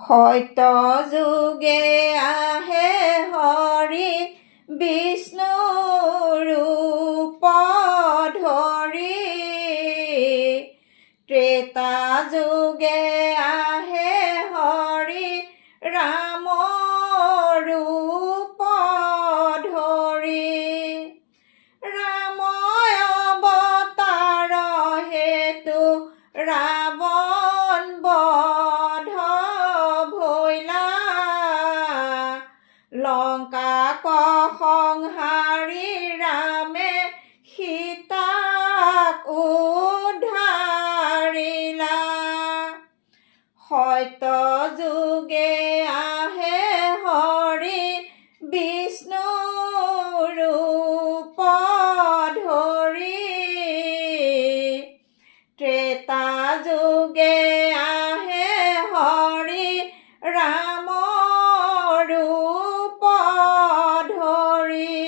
সত্য যোগে আহে হৰি বিষ্ণু ৰূপ ধৰি ত্ৰেতা যোগে আহে হৰি ৰাম ৰূপ ধৰি ৰাময় অৱতাৰ হেতু ৰাৱণ বধ ভৈলা লংকাক সংহাৰি ৰামে সীতাক উদ্ধাৰিলা সত্য যোগে আহে হৰি বিষ্ণু ৰূপ ধৰি ত্ৰেতা যোগে আহে হৰি ৰাম ৰূপ ধৰি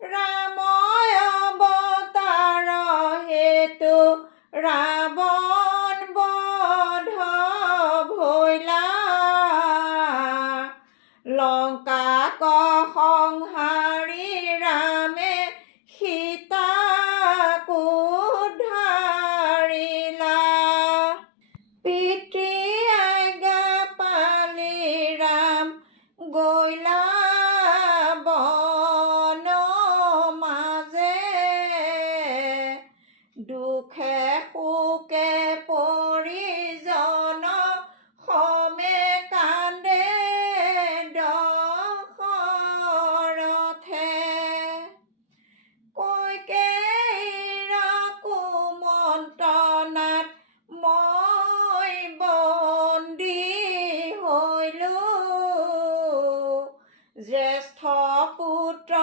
ৰাময় অৱতাৰ হেতু ৰাৱণ বধ ভৈলা লংকাক সংহাৰি ৰামে সীতাক উদ্ধাৰিলা পিতৃ আজ্ঞা পালি ৰাম গৈলা বন মাজে দুখে সুখে পৰিজন সমে কান্দে দশৰথে কৈকেয়ীৰ কুমন্ত্ৰণাত মই বন্দী হৈলোঁ জ্যেষ্ঠ পুত্ৰ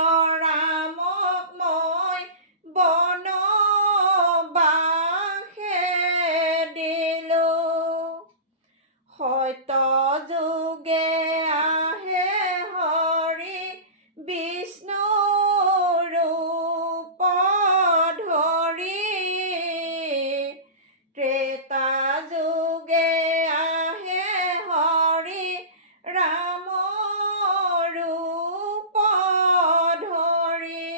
ৰামক মই বনবাসে দিলোঁ সত্য যোগে আহে হৰি বিষ্ণু ৰূপ ধৰি ত্ৰেতা যোগে আহে হৰি ৰাম ৰূপ ধৰি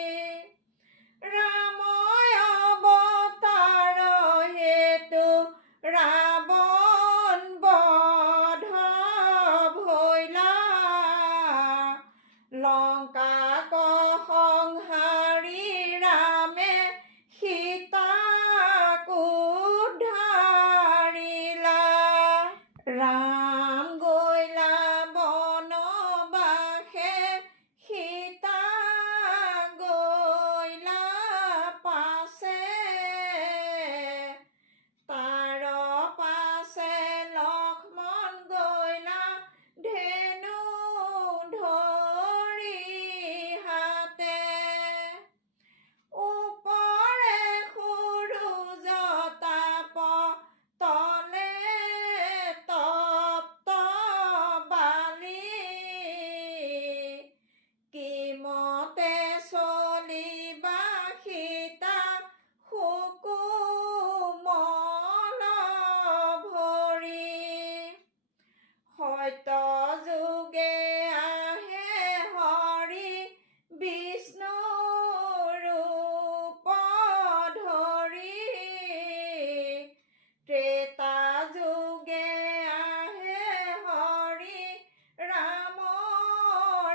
ৰাময় অৱতাৰ হেতু ৰাৱণ বধ ভৈলা লংকাক সংহাৰি ৰামে সীতাক উদ্ধাৰিলা ৰাম গৈলা বনবাসে সীতা গৈলা পাছে তাৰ পাছে লক্ষ্মণ গৈলা ধেনু ধৰি হাতে ওপৰে সূৰুজ তাপ তলে তপ্ত বালি কিমতে চলিবা সীতা সুকুমল ভৰি সত্য যোগে আহে হৰি বিষ্ণু ৰূপ ধৰি ত্ৰেতা যোগে আহে হৰি ৰাম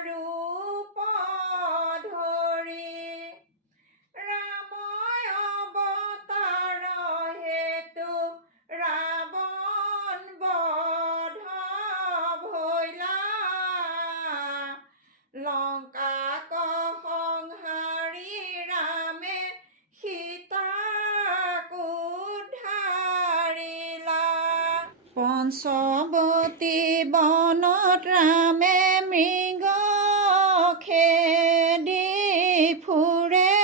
ৰূপ ধৰি ৰাময় অৱতাৰ হেতু ৰাৱণ বধ ভৈলা লংকাক সংহাৰি ৰামে সীতাক উদ্ধাৰিলা পঞ্চৱতী বনত ৰামে মৃগ খেদি ফুৰে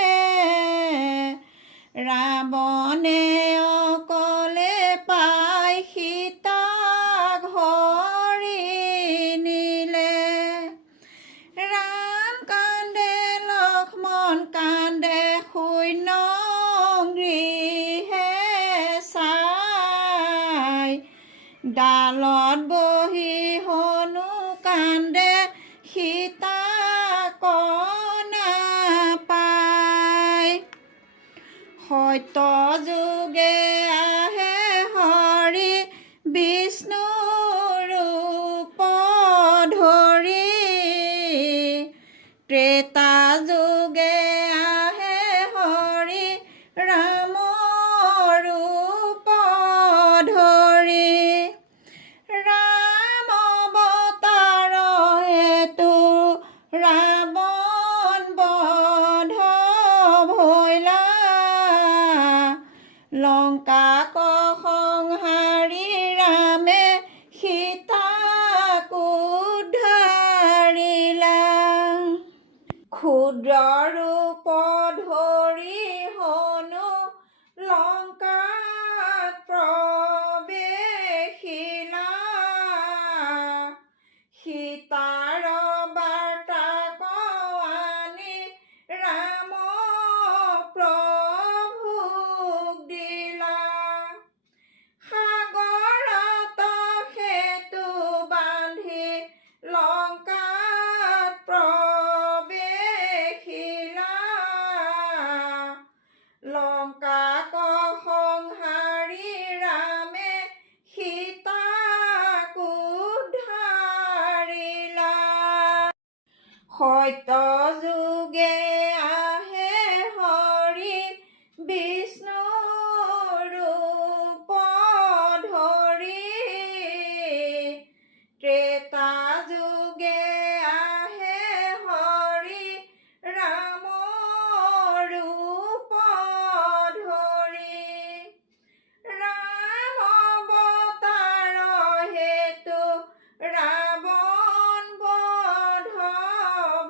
ৰাৱণে অকলে পাই সীতাক হৰি নিলে ৰাম কান্দে লক্ষ্মণ কান্দে শূন্য গৃহে চাই ডালত বহি হনু কান্দে সীতা কনা পায় সত্য যুগে আহে হৰি বিষ্ণু ৰূপ ধৰি ত্ৰেতা যুগে আহে হৰি ৰাম ৰূপ ধৰি ৰাম অৱতাৰ হেতু ৰাৱণ বধ ভৈলা লংকাক সংহাৰি ৰামে সীতাক উদ্ধাৰিলা ক্ষুদ্ৰ ৰূপ ধৰি হনু লংকাত প্ৰৱেশিলা সীতাৰ বাৰ্তা আনি ৰাম প্ৰভুক দিলা সাগৰত সেতু বান্ধি লংকাত প্ৰৱেশিলা লংকাক সংহাৰি ৰামে সীতাক উদ্ধাৰিলা সত্য যুগে আহে হৰি বিষ্ণু ৰূপ ধৰি ত্ৰেতা যুগে আহে হৰি ৰাম ৰূপ ধৰি ৰাম অৱতাৰ হেতু ৰাৱণ বধ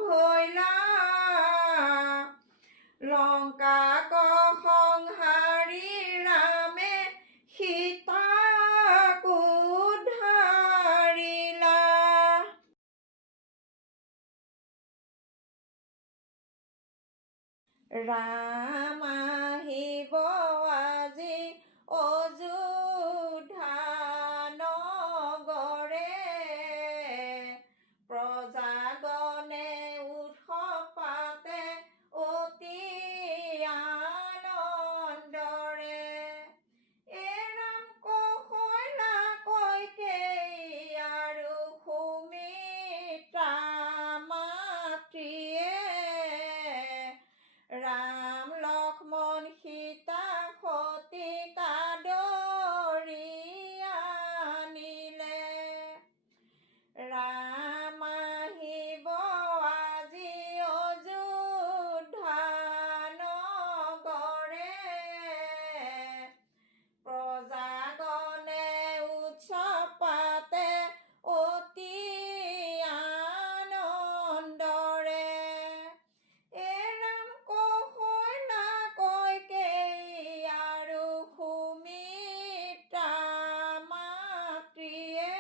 ভৈলা লংকাক সংহাৰি ৰামে সীতাক উদ্ধাৰিলা ৰাম আহিব আজি অযোধ্যা নগৰে প্ৰজাগণে উৎসৱ পাতে অতি আনন্দৰে ৰাম কৌশলা কইকেয়ী আৰু সুমিত্ৰা মাতৃয়ে ৰাম লক্ষ্মণ সীতা সতীক আদৰি আনিলে ৰাম আহিব আজি অযোধ্যা নগৰে প্ৰজাগণে উৎসৱ পাতে অতি আনন্দৰে ৰাম কৌশলা কইকেয়ী আৰু সুমিত্ৰা মাতৃয়ে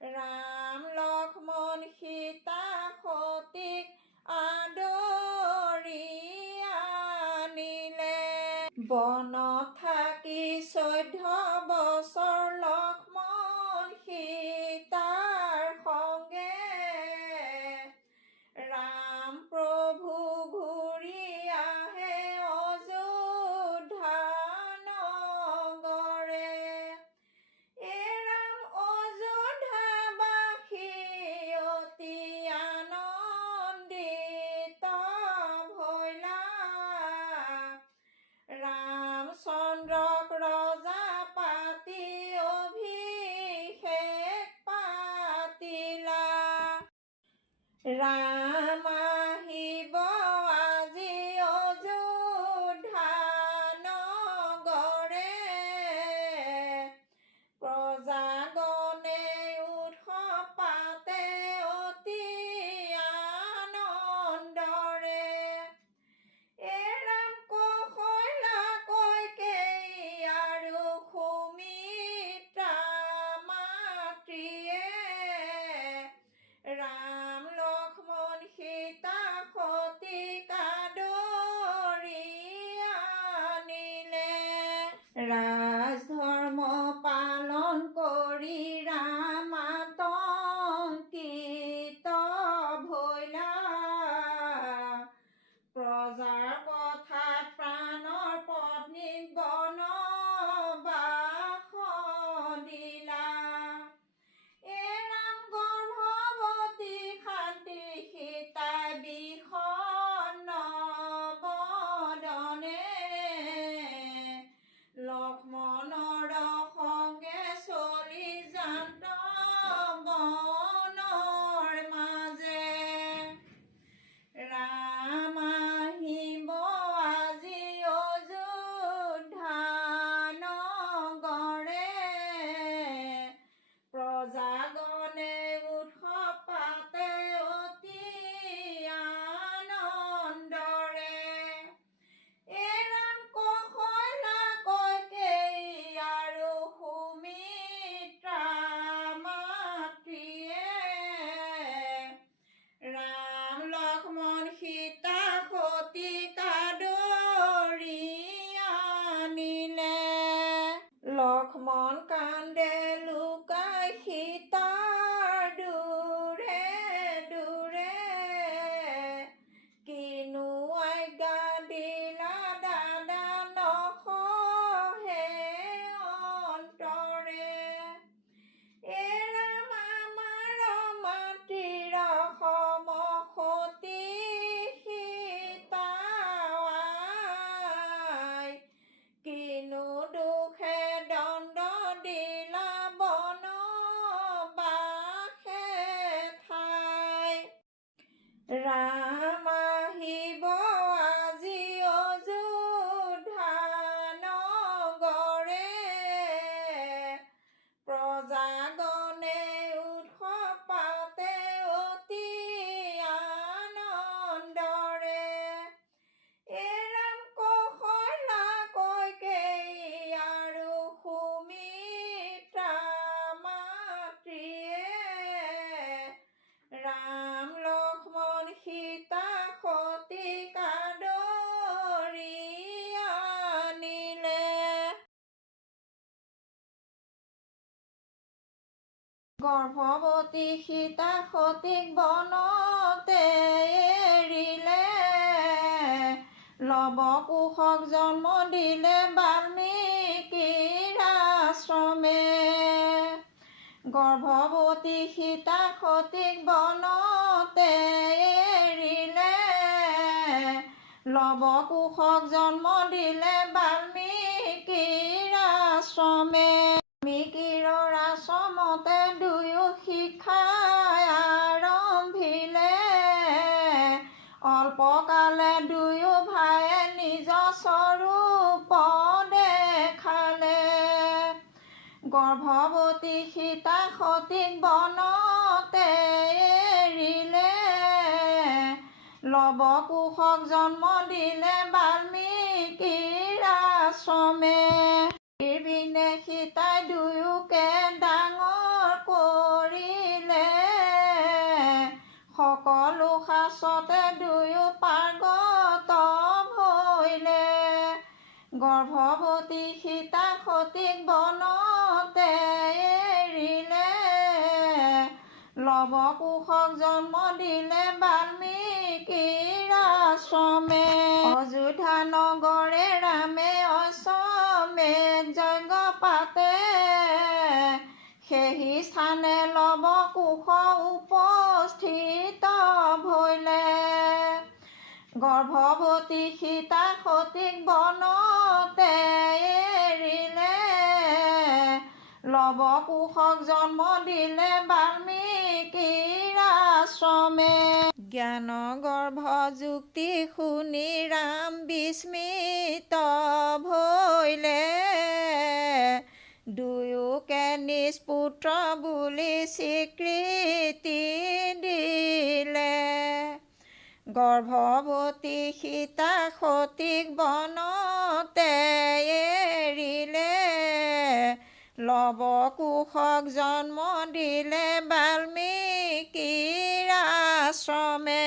ৰাম লক্ষ্মণ সীতা সতীক আদৰি আনিলে বনত থাকি 14 বছৰ লক্ষ্মণ সীতাৰ সংগে ৰাম প্ৰভু ঘূৰি আহে অযোধ্যা নগৰে ৰাম অযোধ্যাবাসী অতি আনন্দিত ভৈলা ৰামচন্দ্ৰক ৰজা পাতি অভিষেক পাতিলা ৰাম আহিব আজি অযোধ্যা নগৰে প্ৰজাগণে উৎসৱ পাতে অতি আনন্দৰে ৰাম কৌশলা কইকেয়ী আৰু সুমিত্ৰা মাতৃয়ে ৰাম লক্ষ্মণ সীতা সতীক আদৰি আনিলে ৰাজধৰ্ম পালন লক্ষ্মণ কান্দে লুকাই সীতাৰ দূৰে দূৰে কিনো আজ্ঞা দিলা দাদা নসহে অন্তৰে এৰাম আমাৰ মাতৃৰ সমসতী সীতা আই কিনো দুখে দণ্ড দিলা বনবাসে ঠাই ৰাম আহিব আজি অযোধ্যা নগৰে প্ৰজাগণে উৎসৱ পাতে অতি আনন্দৰে এৰাম কৌশলা কইকেয়ী আৰু সুমিত্ৰা মাতৃয়ে ৰাম লক্ষ্মণ সীতা সতীক আদৰি আনিলে গৰ্ভৱতী সীতা সতীক বনতে এৰিলে লৱ কুশক জন্ম দিলে বাল্মীকিৰ আশ্ৰমে গৰ্ভৱতী সীতা সতীক বনতে এৰিলে লৱ কুশক জন্ম দিলে বাল্মীকিৰ আশ্ৰমে বাল্মীকিৰ আশ্ৰমতে দুয়ো শিক্ষাই আৰম্ভিলে অল্পকালে দুয়ো ভায়ে নিজ স্বৰূপ দেখালে গৰ্ভৱতী সীতা সতীক বনতে এৰিলে লৱ কুশক জন্ম দিলে বাল্মীকিৰ আশ্ৰমে পিনে সীতাই দুয়োকে ডাঙৰ কৰিলে সকলো শাস্ত্ৰতে দুয়ো পাৰ্গত হৈলে গৰ্ভৱতী সীতা সতীক বনতে এৰিলে লৱ কুশক জন্ম দিলে বাল্মীকিৰ আশ্ৰমে অযোধ্যা নগৰে ৰামে অশ্বমেধ যজ্ঞ পাতে সেই স্থানে লৱ কুশ উপস্থিত হৈলে গৰ্ভৱতী সীতা সতীক বনতে এৰিলে লৱ কুশক জন্ম দিলে বাল্মীকিৰ আশ্ৰমে জ্ঞান গৰ্ভ যুক্তি শুনি ৰাম বিস্মিত ভৈলে দুয়োকে নিজ পুত্ৰ বুলি স্বীকৃতি দিলে গৰ্ভৱতী সীতা সতীক বনতে এৰিলে লৱ কুশক জন্ম দিলে বাল্মীকিৰ আশ্ৰমে